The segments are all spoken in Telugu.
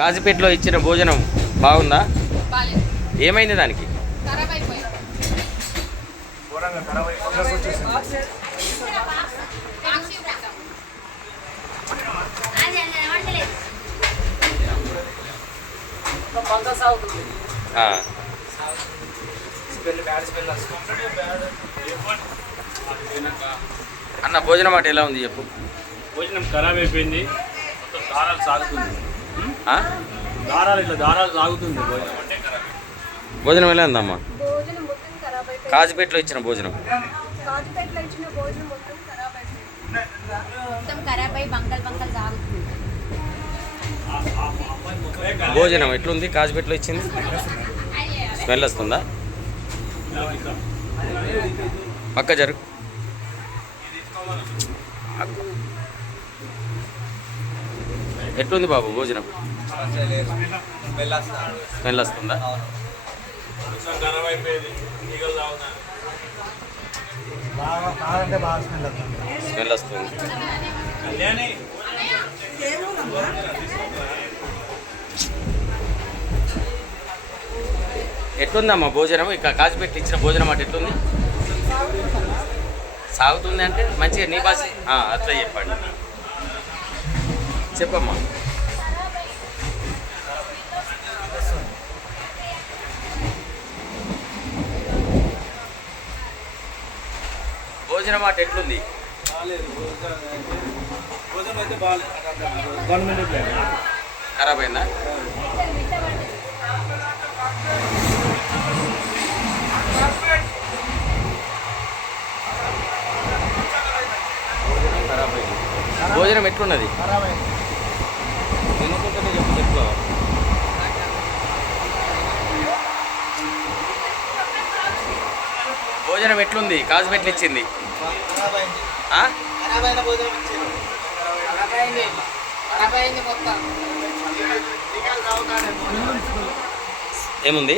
కాజీపేటలో ఇచ్చిన భోజనం బాగుందా? ఏమైంది దానికి? అన్న భోజనం మాట ఎలా ఉంది చెప్పు. భోజనం ఖరాబ్ అయిపోయింది, మొత్తం దారాలు సాగుతుంది. దారాలు సాగుతుంది. భోజనం అంటే ఖరాబ్. భోజనం ఎలా ఉందమ్మా? కాజీపేటలో ఇచ్చిన భోజనం భోజనం ఎట్లుంది? కాజీపేటలో ఇచ్చింది స్మెల్ వస్తుందా? పక్క జరుగు. ఎట్లుంది బాబు భోజనం? స్మెల్ వస్తుందా? స్మెల్ వస్తుంది. ఎట్లుందమ్మా భోజనం? ఇక కాజీపేట ఇచ్చిన భోజనం అంటే ఎట్లుంది? సాగుతుంది అంటే మంచిగా నీ భాష అట్లా చెప్పండి. చెప్పమ్మా. భోజనం మాట ఎట్లుంది? ఖరాబ్ అయిందా? భోజనం ఎట్లున్నది? తినుకుంటేనే చెప్పు చెప్పుకో. భోజనం ఎట్లుంది? కాజీపేటలో ఇచ్చింది ఏముంది?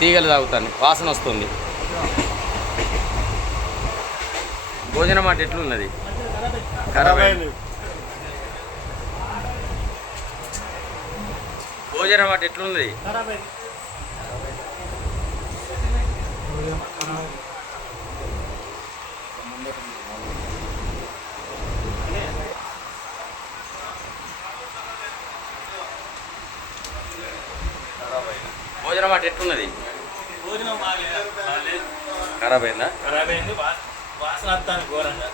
తీగలు తాగుతాను, వాసన వస్తుంది. భోజనం మాట ఎట్లున్నది? ఖరాబ్ అయింది. భోజనం మాట ఎట్లున్నది? భోజనం మాట ఎట్లున్నది? భోజనం ఖరాబ్ అయిందా? ఖరాబ్ అయింది, వాసన వస్తాను ఘోరంగా.